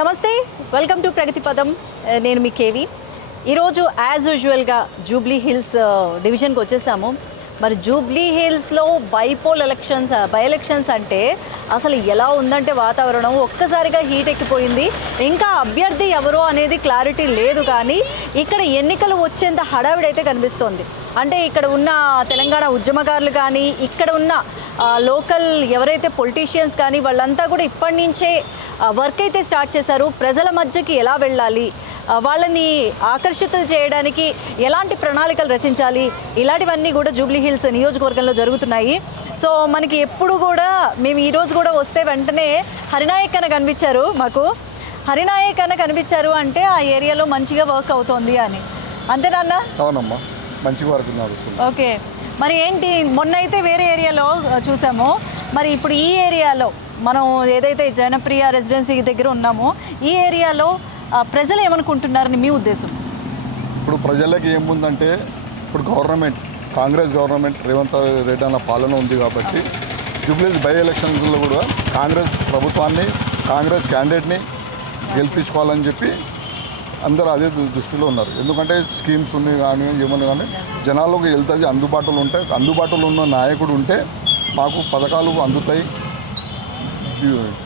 నమస్తే, welcome to ప్రగతి పదం. నేను మీ కేవి. ఈరోజు యాజ్ యూజువల్గా జూబ్లీ హిల్స్ డివిజన్కి వచ్చేసాము. మరి జూబ్లీ హిల్స్లో బై ఎలక్షన్స్ అంటే అసలు ఎలా ఉందంటే వాతావరణం ఒక్కసారిగా హీట్ ఎక్కిపోయింది. ఇంకా అభ్యర్థి ఎవరో అనేది క్లారిటీ లేదు, కానీ ఇక్కడ ఎన్నికలు వచ్చేంత హడావిడైతే కనిపిస్తోంది. అంటే ఇక్కడ ఉన్న తెలంగాణ ఉద్యమకారులు కానీ, ఇక్కడ ఉన్న లోకల్ ఎవరైతే పొలిటీషియన్స్ కానీ వాళ్ళంతా కూడా ఇప్పటి నుంచే వర్క్ అయితే స్టార్ట్ చేశారు. ప్రజల మధ్యకి ఎలా వెళ్ళాలి, వాళ్ళని ఆకర్షితులు చేయడానికి ఎలాంటి ప్రణాళికలు రచించాలి, ఇలాంటివన్నీ కూడా జూబ్లీ హిల్స్ నియోజకవర్గంలో జరుగుతున్నాయి. సో మనకి ఎప్పుడు కూడా మేము ఈరోజు కూడా వస్తే వెంటనే హరినాయక్ అన్న కనిపించారు. మాకు హరినాయక్ అన్న కనిపించారు అంటే ఆ ఏరియాలో మంచిగా వర్క్ అవుతోంది అని. అంతేనా? అవునమ్మా, మంచి వర్క్ నడుస్తుంది. ఓకే, మరి ఏంటి మొన్న అయితే వేరే ఏరియాలో చూసాము, మరి ఇప్పుడు ఈ ఏరియాలో మనం ఏదైతే జనప్రియ రెసిడెన్సీ దగ్గర ఉన్నామో ఈ ఏరియాలో ప్రజలు ఏమనుకుంటున్నారని మీ ఉద్దేశం? ఇప్పుడు ప్రజలకి ఏముందంటే, ఇప్పుడు కాంగ్రెస్ గవర్నమెంట్ రేవంత్ రెడ్డి అన్న పాలన ఉంది కాబట్టి జూబ్లీ బై ఎలక్షన్స్లో కూడా కాంగ్రెస్ ప్రభుత్వాన్ని, కాంగ్రెస్ క్యాండిడేట్ని గెలిపించుకోవాలని చెప్పి అందరూ అదే దృష్టిలో ఉన్నారు. ఎందుకంటే స్కీమ్స్ ఉన్నాయి కానీ ఏమన్నా కానీ జనాల్లోకి వెళ్తుంది, అందుబాటులో ఉన్న నాయకుడు ఉంటే మాకు పథకాలు అందుతాయి,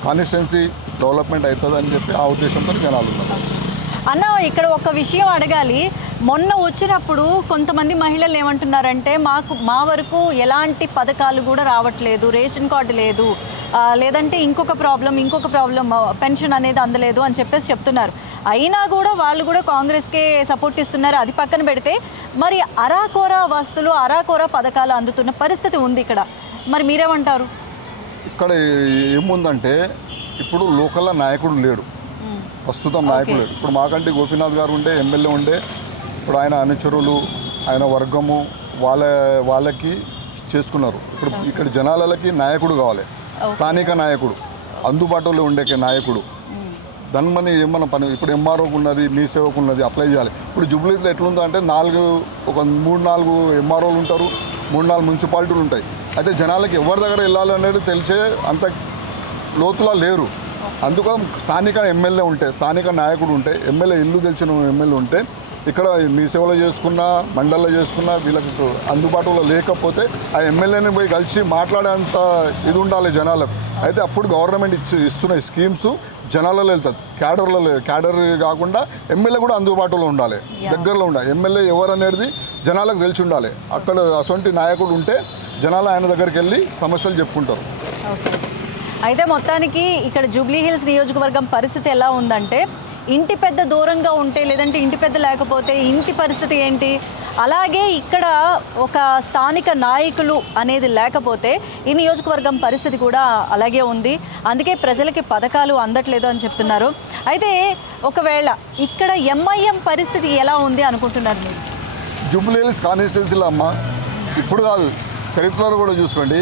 కాన్స్టిట్యున్సీ డెవలప్మెంట్ అవుతుంది అని చెప్పి ఆ ఉద్దేశంతో జనాలు ఉన్నారు. అన్న, ఇక్కడ ఒక విషయం అడగాలి. మొన్న వచ్చినప్పుడు కొంతమంది మహిళలు ఏమంటున్నారంటే, మా వరకు ఎలాంటి పథకాలు కూడా రావట్లేదు, రేషన్ కార్డు లేదు, లేదంటే ఇంకొక ప్రాబ్లం పెన్షన్ అనేది అందలేదు అని చెప్పేసి చెప్తున్నారు. అయినా కూడా వాళ్ళు కూడా కాంగ్రెస్కే సపోర్ట్ ఇస్తున్నారు. అది పక్కన పెడితే మరి అరాకొర వస్తువులు, అరాకొర పథకాలు అందుతున్న పరిస్థితి ఉంది ఇక్కడ. మరి మీరేమంటారు? ఇక్కడ ఏముందంటే, ఇప్పుడు లోకల్ నాయకుడు లేడు, ప్రస్తుతం నాయకుడు లేడు. ఇప్పుడు మాకంటే గోపీనాథ్ గారు ఉండే ఎమ్మెల్యే ఉండే, ఇప్పుడు ఆయన అనుచరులు, ఆయన వర్గము వాళ్ళకి చేసుకున్నారు. ఇప్పుడు ఇక్కడ జనాలకి నాయకుడు కావాలి, స్థానిక నాయకుడు, అందుబాటులో ఉండే నాయకుడు. దానిమని ఏమన్నా పని ఇప్పుడు ఎంఆర్ఓకి ఉన్నది, మీ సేవకు ఉన్నది, అప్లై చేయాలి. ఇప్పుడు జూబ్లీస్లో ఎట్లుందో అంటే 3-4 ఎంఆర్ఓలు ఉంటారు, 3-4 మున్సిపాలిటీలు ఉంటాయి. అయితే జనాలకి ఎవరి దగ్గర వెళ్ళాలి అనేది తెలిసే అంత లోతులా లేరు. అందుకని స్థానిక ఎమ్మెల్యే ఉంటే, స్థానిక నాయకుడు ఉంటే, ఎమ్మెల్యే ఇల్లు తెలిసిన ఎమ్మెల్యే ఉంటే, ఇక్కడ మీ సేవలో చేసుకున్నా, మండల్లో చేసుకున్నా, వీళ్ళకి అందుబాటులో లేకపోతే ఆ ఎమ్మెల్యేని పోయి కలిసి మాట్లాడేంత ఇది ఉండాలి జనాలకు. అయితే అప్పుడు గవర్నమెంట్ ఇస్తున్న స్కీమ్స్ జనాలలో వెళ్తుంది, క్యాడర్ కాకుండా ఎమ్మెల్యే కూడా అందుబాటులో ఉండాలి, దగ్గరలో ఉండాలి. ఎమ్మెల్యే ఎవరు అనేది జనాలకు తెలిసి ఉండాలి. అక్కడ అటువంటి నాయకుడు ఉంటే జనాలు ఆయన దగ్గరికి వెళ్ళి సమస్యలు చెప్పుకుంటారు. అయితే మొత్తానికి ఇక్కడ జూబ్లీ హిల్స్ నియోజకవర్గం పరిస్థితి ఎలా ఉందంటే, ఇంటి పెద్ద దూరంగా ఉంటే, లేదంటే ఇంటి పెద్ద లేకపోతే ఇంటి పరిస్థితి ఏంటి, అలాగే ఇక్కడ ఒక స్థానిక నాయకులు అనేది లేకపోతే ఈ నియోజకవర్గం పరిస్థితి కూడా అలాగే ఉంది. అందుకే ప్రజలకి పథకాలు అందట్లేదు అని చెప్తున్నారు. అయితే ఒకవేళ ఇక్కడ ఎంఐఎం పరిస్థితి ఎలా ఉంది అనుకుంటున్నారు మీరు? జూబ్లీ హిల్స్ కాన్స్టిట్యున్సీలో అమ్మ, ఇప్పుడు కాదు, చరిత్రలో కూడా చూసుకోండి,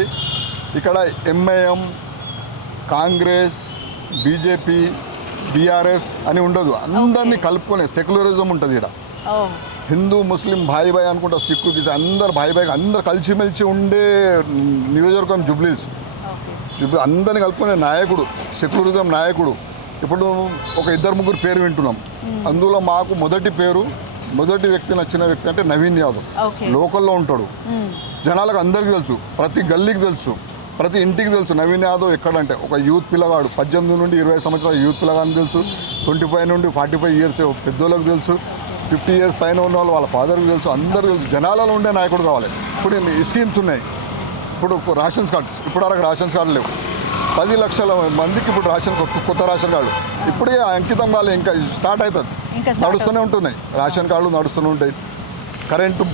ఇక్కడ ఎంఐఎం, కాంగ్రెస్, బీజేపీ, బీఆర్ఎస్ అని ఉండదు. అందరినీ కలుపుకునే సెక్యులరిజం ఉంటుంది ఇక్కడ. హిందూ ముస్లిం భాయ్ అనుకుంటా, సిక్కు గీసి అందరు భాయ్ అందరు కలిసిమెలిసి ఉండే నియోజకవర్గం జూబ్లీ హిల్స్. ఇప్పుడు అందరిని కలుపుకునే నాయకుడు, సెక్యులరిజం నాయకుడు. ఇప్పుడు ఒక 2-3 పేరు వింటున్నాం. అందులో మాకు మొదటి వ్యక్తి నచ్చిన వ్యక్తి అంటే నవీన్ యాదవ్. లోకల్లో ఉంటాడు, జనాలకు అందరికీ తెలుసు, ప్రతి గల్లీకి తెలుసు, ప్రతి ఇంటికి తెలుసు నవీన్ యాదవ్ ఎక్కడంటే. ఒక యూత్ పిల్లగాడు, 18 నుండి 20 సంవత్సరాల యూత్ పిల్లగాని తెలుసు, 25 నుండి 45 ఇయర్స్ పెద్దోళ్ళకి తెలుసు, 50 ఇయర్స్ పైన ఉన్న వాళ్ళ ఫాదర్కి తెలుసు, అందరికీ తెలుసు. జనాలలో ఉండే నాయకుడు కావాలి. ఇప్పుడు ఈ స్కీమ్స్ ఉన్నాయి. ఇప్పుడు రేషన్స్ కార్డ్స్, ఇప్పుడు వరకు రేషన్స్ కార్డు లేవు. 10 లక్షల మందికి ఇప్పుడు కొత్త రేషన్ కార్డు ఇప్పుడే అంకితం కాలే, ఇంకా స్టార్ట్ అవుతుంది, నడుస్తూనే ఉంటున్నాయి. రేషన్ కార్డులు నడుస్తూనే ఉంటాయి,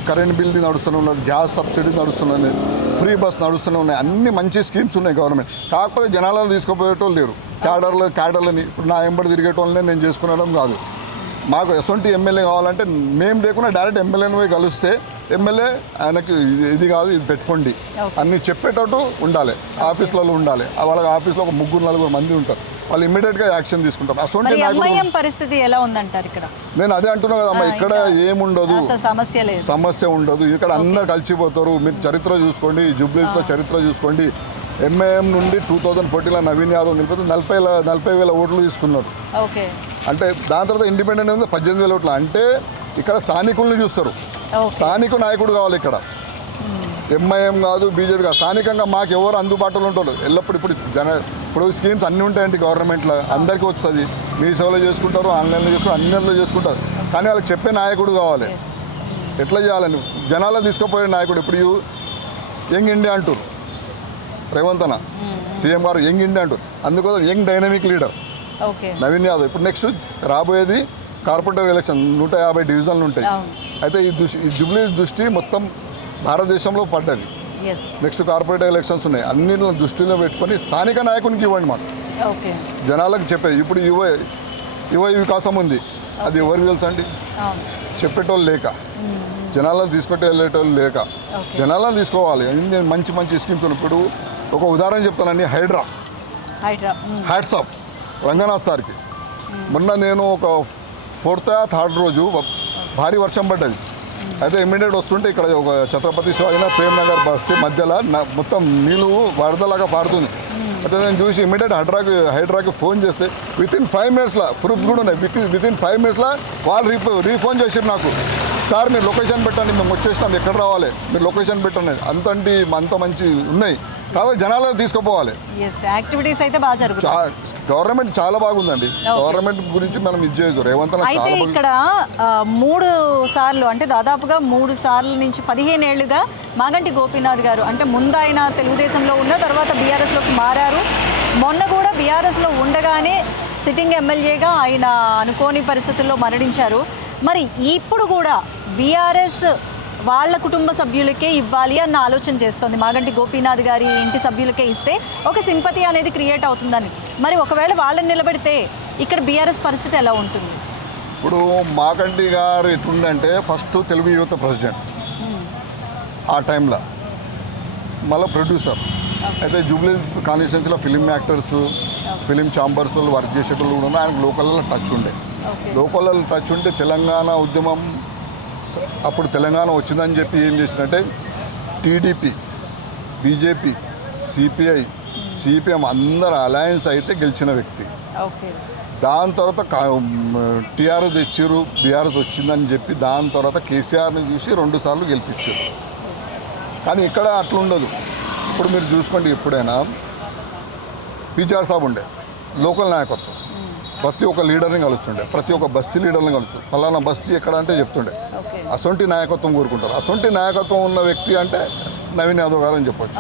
కరెంట్ బిల్ది నడుస్తూనే ఉన్నది, గ్యాస్ సబ్సిడీ నడుస్తున్నది, ఫ్రీ బస్ నడుస్తూనే ఉన్నాయి. అన్ని మంచి స్కీమ్స్ ఉన్నాయి గవర్నమెంట్. కాకపోతే జనాలను తీసుకుపోయేటోళ్ళు లేరు. క్యాడర్లని ఇప్పుడు నా ఎంబడి తిరిగేటోళ్ళనే నేను చేసుకునడం కాదు. మాకు ఎటువంటి ఎమ్మెల్యే కావాలంటే మేము లేకుండా డైరెక్ట్ ఎమ్మెల్యేని పోయి కలిస్తే ఎమ్మెల్యే ఆయనకి ఇది కాదు, ఇది పెట్టుకోండి అన్ని చెప్పేటట్టు ఉండాలి. ఆఫీసులలో ఉండాలి. వాళ్ళకి ఆఫీస్లో ఒక 3-4 మంది ఉంటారు, వాళ్ళు ఇమ్మీడియట్గా యాక్షన్ తీసుకుంటారు. అటువంటి పరిస్థితి ఎలా ఉందంటారు ఇక్కడ? నేను అదే అంటున్నా కదమ్మా, ఇక్కడ ఏముండదు, సమస్య ఉండదు. ఇక్కడ అందరు కలిసిపోతారు. మీరు చరిత్ర చూసుకోండి, జూబ్లీ హిల్స్లో చరిత్ర చూసుకోండి. ఎంఐఎం నుండి 2014లో నవీన్ యాదవ్ నిలిపితే 40,000 ఓట్లు తీసుకున్నారు. ఓకే. అంటే దాని తర్వాత ఇండిపెండెంట్ అనేది 18,000 ఓట్లు. అంటే ఇక్కడ స్థానికుల్ని చూస్తారు. ఓకే. స్థానిక నాయకుడు కావాలి ఇక్కడ. ఎంఐఎం కాదు, బీజేపీ కాదు, స్థానికంగా మాకు ఎవరు అందుబాటులో ఉంటారు ఎల్లప్పుడు. ఇప్పుడు స్కీమ్స్ అన్నీ ఉంటాయండి గవర్నమెంట్లో, అందరికీ వస్తుంది. మీ సేవలో చేసుకుంటారు, ఆన్లైన్లో చేసుకుంటారు, అన్నింటిలో చేసుకుంటారు. కానీ వాళ్ళకి చెప్పే నాయకుడు కావాలి. ఎట్లా చేయాలని జనాల్లో తీసుకుపోయే నాయకుడు. ఇప్పుడు యంగ్ ఇండియా అంటారు రేవంత్ అన్న, సీఎం గారు యంగ్ ఇండియా అంటారు. అందుకోసం young dynamic leader okay. Naveen Yadav. ఇప్పుడు నెక్స్ట్ రాబోయేది కార్పొరేటర్ ఎలక్షన్, 150 డివిజన్లు ఉంటాయి. అయితే ఈ జూబ్లీ దృష్టి మొత్తం భారతదేశంలో పడ్డది. నెక్స్ట్ కార్పొరేటర్ ఎలక్షన్స్ ఉన్నాయి. అన్నింటిని దృష్టిలో పెట్టుకొని స్థానిక నాయకునికి ఇవ్వండి. మాకు ఓకే. జనాలకు చెప్పేది. ఇప్పుడు యువ వికాసం ఉంది, అది ఎవరికి తెలుసు అండి? చెప్పేటోళ్ళు లేక, జనాలను తీసుకొట్టి వెళ్ళేటోళ్ళు లేక, జనాలను తీసుకోవాలి. మంచి మంచి స్కీమ్స్. ఇప్పుడు ఒక ఉదాహరణ చెప్తానండి. హైడ్రా హ్యాట్సాప్ రంగనాథ్ సార్కి. మొన్న నేను ఒక 4th or 3rd రోజు భారీ వర్షం పడ్డది. అయితే ఇమ్మీడియట్ వస్తుంటే ఇక్కడ ఒక ఛత్రపతి శివాజీ ప్రేమ్ నగర్ బస్సు మధ్యలో మొత్తం నీళ్ళు వరదలాగా పారుతుంది. అయితే నేను చూసి ఇమ్మీడియట్ హైడ్రాకి ఫోన్ చేస్తే వితిన్ 5 minutesలో ప్రూఫ్స్ కూడా ఉన్నాయి. వితిన్ 5 minutesలో వాళ్ళు రీఫోన్ చేసారు నాకు. సార్ మీరు లొకేషన్ పెట్టండి, మేము వచ్చేసినాం, ఎక్కడ రావాలి, మీరు లొకేషన్ పెట్టండి. అంత మంచి ఉన్నాయి. కాబట్టి జనాలను తీసుకుపోవాలి. యాక్టివిటీస్ అయితే బాగా జరుగుతాయి. గవర్నమెంట్ చాలా బాగుందండి. గవర్నమెంట్ గురించి మనం ఇది చేయదు. రేవంత్ అయితే ఇక్కడ 3 సార్లు అంటే దాదాపుగా 3 సార్ల నుంచి 15 ఏళ్లుగా మాగంటి గోపీనాథ్ గారు అంటే ముందు ఆయన తెలుగుదేశంలో ఉన్న తర్వాత బీఆర్ఎస్లోకి మారారు. మొన్న కూడా బీఆర్ఎస్లో ఉండగానే సిట్టింగ్ ఎమ్మెల్యేగా ఆయన అనుకోని పరిస్థితుల్లో మరణించారు. మరి ఇప్పుడు కూడా బీఆర్ఎస్ వాళ్ళ కుటుంబ సభ్యులకే ఇవ్వాలి అన్న ఆలోచన చేస్తుంది. మాగంటి గోపీనాథ్ గారి ఇంటి సభ్యులకే ఇస్తే ఒక సింపతి అనేది క్రియేట్ అవుతుందని. మరి ఒకవేళ వాళ్ళని నిలబెడితే ఇక్కడ బీఆర్ఎస్ పరిస్థితి ఎలా ఉంటుంది? ఇప్పుడు మాగంటి గారు ఎట్లుందంటే ఫస్ట్ తెలుగు యువత ప్రెసిడెంట్ ఆ టైంలో, మళ్ళీ ప్రొడ్యూసర్. అయితే జూబ్లీస్ కాన్స్టిట్యున్సీలో film actors, film chambers work చేసేటోళ్ళు కూడా ఉన్నారు. ఆయనకు లోకల్లో టచ్ ఉండే. లోకల్లో టచ్ ఉంటే తెలంగాణ ఉద్యమం అప్పుడు తెలంగాణ వచ్చిందని చెప్పి ఏం చేసినట్టే టీడీపీ, బీజేపీ, సిపిఐ, సిపిఎం అందరు అలయన్స్ అయితే గెలిచిన వ్యక్తి. దాని తర్వాత టీఆర్ఎస్ తెచ్చారు, బీఆర్ఎస్ వచ్చిందని చెప్పి దాని తర్వాత కేసీఆర్ని చూసి 2 సార్లు గెలిపించారు. కానీ ఇక్కడ అట్లా ఉండదు. ఇప్పుడు మీరు చూసుకోండి, ఎప్పుడైనా పీజీఆర్ సాబ్ ఉండే లోకల్ నాయకత్వం, ప్రతి ఒక్క లీడర్ని కలుస్తుండే, ప్రతి ఒక్క బస్తీ లీడర్ని కలుస్తుండే. పలానా బస్తీ ఎక్కడ అంటే చెప్తుండే. అసొంటి నాయకత్వం కోరుకుంటారు. అసొంటి నాయకత్వం ఉన్న వ్యక్తి అంటే నవీన్ యాదవ్ గారు అని చెప్పొచ్చు.